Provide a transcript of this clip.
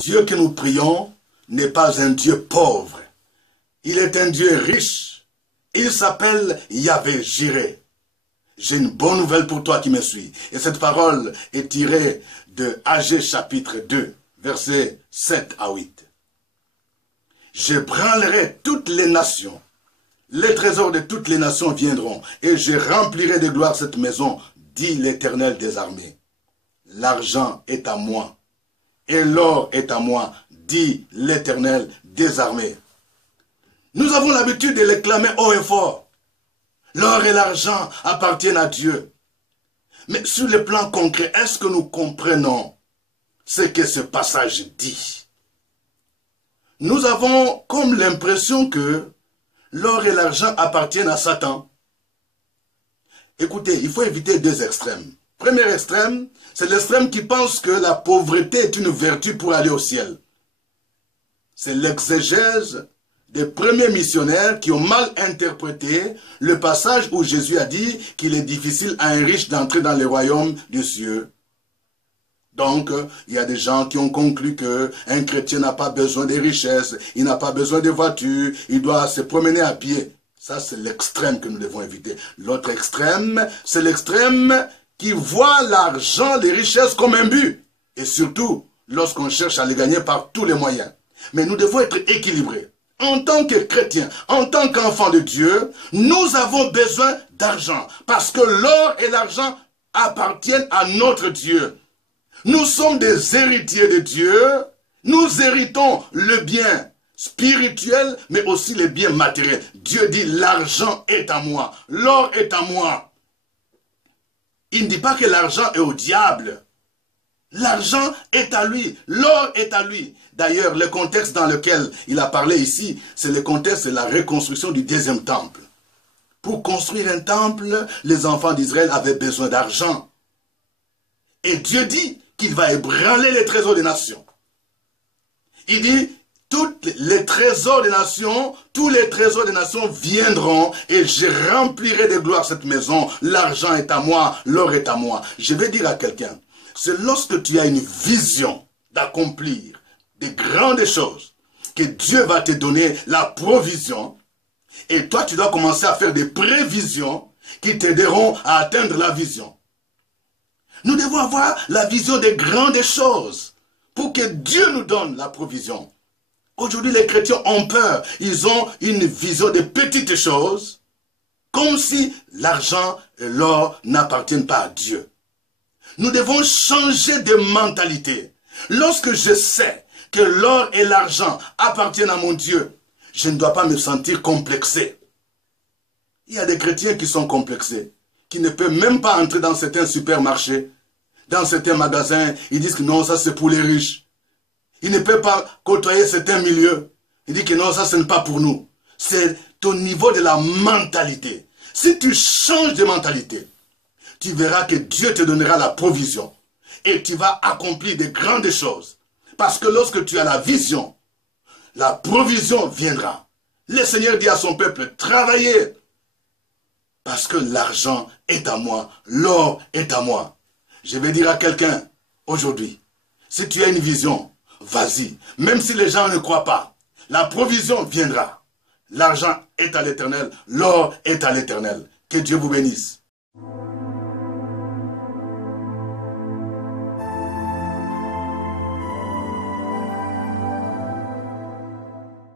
Dieu que nous prions n'est pas un Dieu pauvre. Il est un Dieu riche. Il s'appelle Yahvé Jireh. J'ai une bonne nouvelle pour toi qui me suis. Et cette parole est tirée de Agé chapitre 2, versets 7 à 8. J'ébranlerai toutes les nations. Les trésors de toutes les nations viendront, et je remplirai de gloire cette maison, dit l'Éternel des armées. L'argent est à moi, et l'or est à moi, dit l'Éternel des armées. Nous avons l'habitude de les clamer haut et fort. L'or et l'argent appartiennent à Dieu. Mais sur le plan concret, est-ce que nous comprenons ce que ce passage dit? Nous avons comme l'impression que l'or et l'argent appartiennent à Satan. Écoutez, il faut éviter deux extrêmes. Premier extrême, c'est l'extrême qui pense que la pauvreté est une vertu pour aller au ciel. C'est l'exégèse des premiers missionnaires qui ont mal interprété le passage où Jésus a dit qu'il est difficile à un riche d'entrer dans le royaume des cieux. Donc, il y a des gens qui ont conclu qu'un chrétien n'a pas besoin de richesses, il n'a pas besoin de voitures, il doit se promener à pied. Ça, c'est l'extrême que nous devons éviter. L'autre extrême, c'est l'extrême qui voit l'argent, les richesses comme un but. Et surtout, lorsqu'on cherche à les gagner par tous les moyens. Mais nous devons être équilibrés. En tant que chrétiens, en tant qu'enfants de Dieu, nous avons besoin d'argent. Parce que l'or et l'argent appartiennent à notre Dieu. Nous sommes des héritiers de Dieu. Nous héritons le bien spirituel, mais aussi le bien matériel. Dieu dit, l'argent est à moi. L'or est à moi. Il ne dit pas que l'argent est au diable. L'argent est à lui. L'or est à lui. D'ailleurs, le contexte dans lequel il a parlé ici, c'est le contexte de la reconstruction du deuxième temple. Pour construire un temple, les enfants d'Israël avaient besoin d'argent. Et Dieu dit qu'il va ébranler les trésors des nations. Il dit, tous les trésors des nations viendront et je remplirai de gloire cette maison. L'argent est à moi, l'or est à moi. Je vais dire à quelqu'un, c'est lorsque tu as une vision d'accomplir des grandes choses que Dieu va te donner la provision et toi tu dois commencer à faire des prévisions qui t'aideront à atteindre la vision. Nous devons avoir la vision des grandes choses pour que Dieu nous donne la provision. Aujourd'hui, les chrétiens ont peur. Ils ont une vision de petites choses, comme si l'argent et l'or n'appartiennent pas à Dieu. Nous devons changer de mentalité. Lorsque je sais que l'or et l'argent appartiennent à mon Dieu, je ne dois pas me sentir complexé. Il y a des chrétiens qui sont complexés, qui ne peuvent même pas entrer dans certains supermarchés, dans certains magasins. Ils disent que non, ça c'est pour les riches. Ils ne peuvent pas côtoyer certains milieux. Ils disent que non, ça ce n'est pas pour nous. C'est au niveau de la mentalité. Si tu changes de mentalité, tu verras que Dieu te donnera la provision. Et tu vas accomplir de grandes choses. Parce que lorsque tu as la vision, la provision viendra. Le Seigneur dit à son peuple, travaillez. Parce que l'argent est à moi, l'or est à moi. Je vais dire à quelqu'un, aujourd'hui, si tu as une vision, vas-y. Même si les gens ne croient pas, la provision viendra. L'argent est à l'Éternel, l'or est à l'Éternel. Que Dieu vous bénisse.